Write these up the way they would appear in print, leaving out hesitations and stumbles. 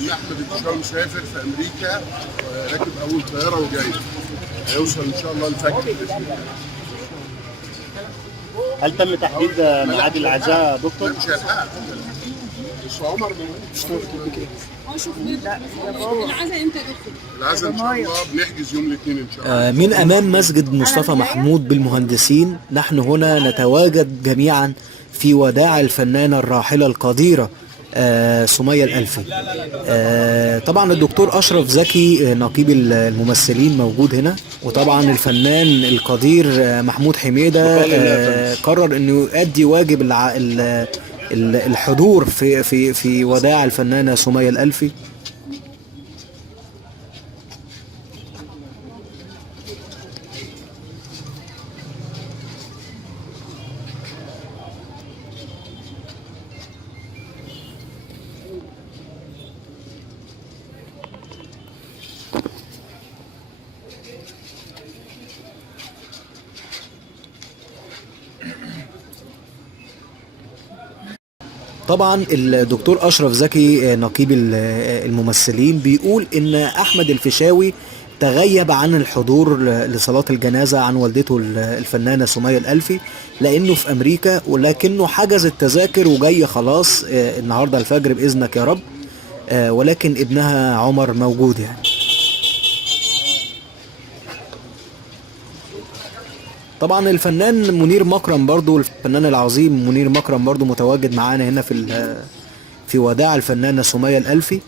ان احمد الفيشاوي مسافر في امريكا، راكب اول طياره وجاي، هيوصل ان شاء الله الفجر باذن الله. هل تم تحديد ميعاد العزاء يا دكتور؟ لا مش هيلحقها، بس عمر العزاء امتى يا دكتور؟ العزاء ان شاء الله بنحجز يوم الاثنين ان شاء الله. من أمام مسجد مصطفى محمود بالمهندسين، نحن هنا نتواجد جميعا في وداع الفنانة الراحلة القديرة سمية الألفي. طبعا الدكتور أشرف زكي نقيب الممثلين موجود هنا، وطبعا الفنان القدير محمود حميدة قرر أنه يؤدي واجب الحضور في وداع الفنانة سمية الألفي. طبعا الدكتور أشرف زكي نقيب الممثلين بيقول إن أحمد الفيشاوي تغيب عن الحضور لصلاة الجنازة عن والدته الفنانة سمية الألفي لأنه في أمريكا، ولكنه حجز التذاكر وجاي خلاص النهاردة الفجر بإذنك يا رب، ولكن ابنها عمر موجود يعني. طبعا الفنان منير مكرم برضو، الفنان العظيم منير مكرم برضو متواجد معانا هنا في وداع الفنانة سمية الألفي.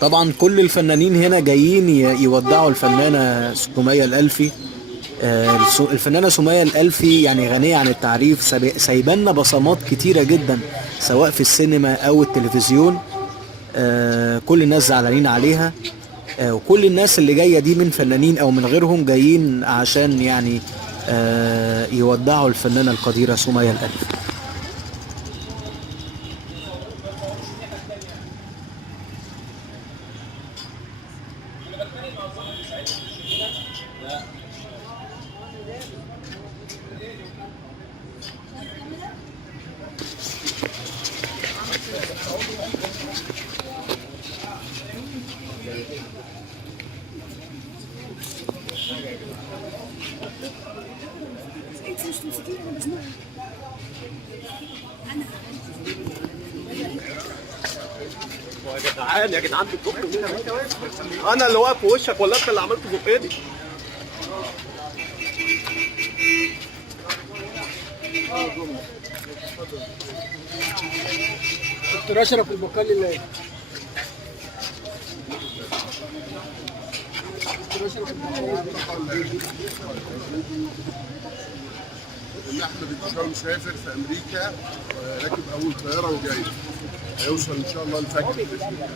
طبعا كل الفنانين هنا جايين يودعوا الفنانة سمية الألفي. الفنانة سمية الألفي يعني غنية عن التعريف، سايبالنا بصمات كتيرة جدا سواء في السينما أو التلفزيون. كل الناس زعلانين عليها، وكل الناس اللي جاية دي من فنانين أو من غيرهم جايين عشان يعني يودعوا الفنانة القديرة سمية الألفي. يا جدعان بتزق مين؟ انا اللي واقف في وشك ولا انت اللي عملت زقني؟ دكتور اشرف البقالي اللي ان احمد الفيشاوي مسافر في امريكا، راكب اول طياره وجاي، هيوصل ان شاء الله الفجر باذن الله.